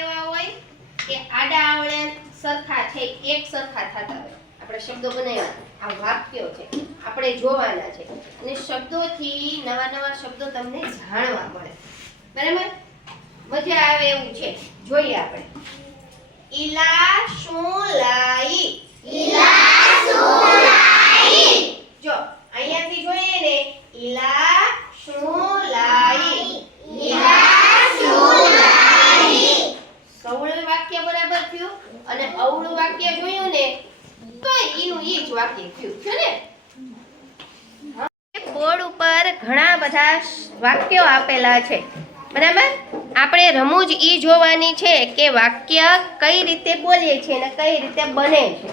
એવા હોય કે આડા આવળે સરખા છે, એક સરખા થતા હોય. આપણે શબ્દો બનાવ્યા, આ વાક્યો છે, આપણે જોવાના છે અને શબ્દોથી નવા નવા શબ્દો તમને જાણવા મળે. બરાબર, મજા આવે એવું છે. જોઈએ આપણે. ઈલા શું લાઈ? ઈલા શું લાઈ? જો અહીંયાથી જોઈએ ને, ઈલા શું લાઈ? ઈલા શું લાઈ? સવળું વાક્ય બરાબર થયું અને અવળું વાક્ય જોયું ને તો ઈનું ઈ જ વાક્ય થયું છે ને. બોર્ડ ઉપર ઘણા બધા વાક્યો આપેલા છે. બરાબર, આપણે રમૂજ ઈ જોવાની છે કે વાક્ય કઈ રીતે બોલીએ છીએ અને કઈ રીતે બને છે.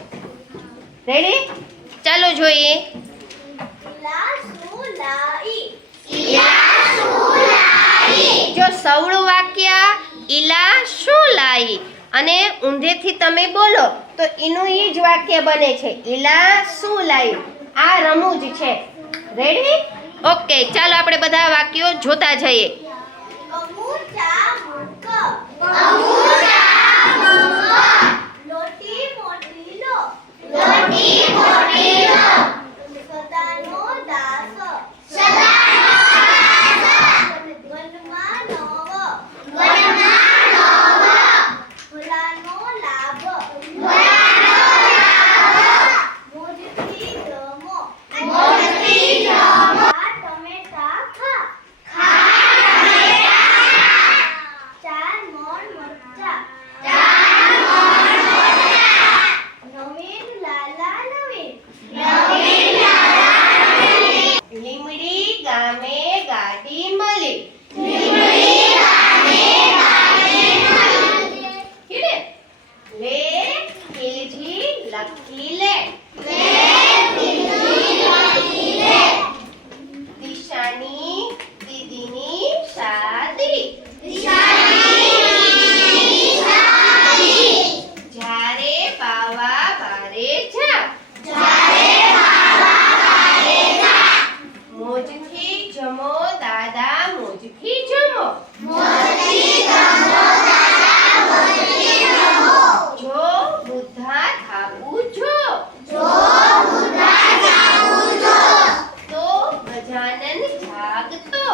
રેડી? ચાલો જોઈએ. ઈલા શું લાઈ? ઈલા શું લાઈ? જો સવળું વાક્ય ઈલા શું લાઈ અને ઊંધેથી તમે બોલો તો એનું ઈ જ વાક્ય બને છે, ઈલા શું લાઈ. આ રમૂજ છે. રેડી? ઓકે, ચાલો આપણે બધા વાક્યો જોતા જઈએ. અમૂચા મૂક. અમૂચા મૂક. લોટી મોટી લો. લોટી મોટી લો. સદાનો દાસ. સદાનો દાસ. વનમાં નવ. વનમાં નવ. ભલાનો લાભ. ભલાનો લાભ. મોજથી જમો. મોજથી જમો. ટમેટા ખા. ચાર મોણ મરચા. નવીન લાલા નવીન. લીમડી ગામે ગાડી મળી. કેને? લે ખીલજી લખી લે. દિશાની દીદીની શાદી. જ્યારે બાવા બારે જા. મોજથી જમો દાદા મોજથી જમો. જો બુદ્ધા થાપુ જો. તો ગજાનન જાગતો.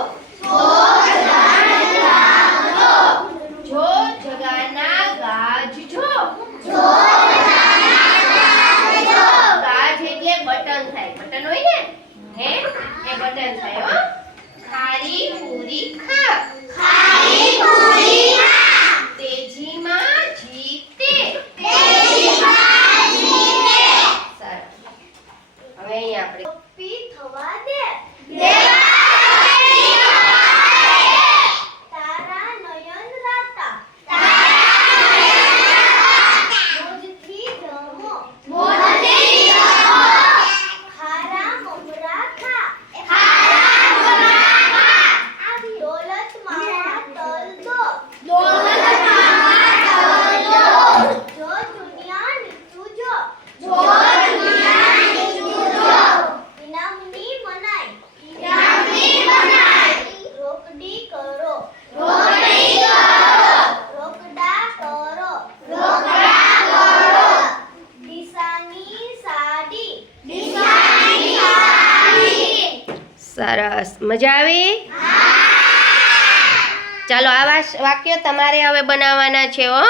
જો જગાના ગાજ જો. ગાજ એટલે બટન થાય. બટન હોય ને, હે, એ બટન થાય. હો, ખારી પૂરી ખા. તેજીમાં જીતે. સરસ. હવે અહીંયા આપણે પી થવા દે. તારા નયન રાતા. મોજથી જમો. ખારા મમરા ખા. દોલત મામા તલ દો. જો દુનિયા નીચું જો. ઇનામની મનાઈ. રોકડી કરો. રોકડા કરો. દિશાની સાડી. સરસ. મજા આવી? ચાલો આવા વાક્યો તમારે હવે બનાવવાના છે. હો.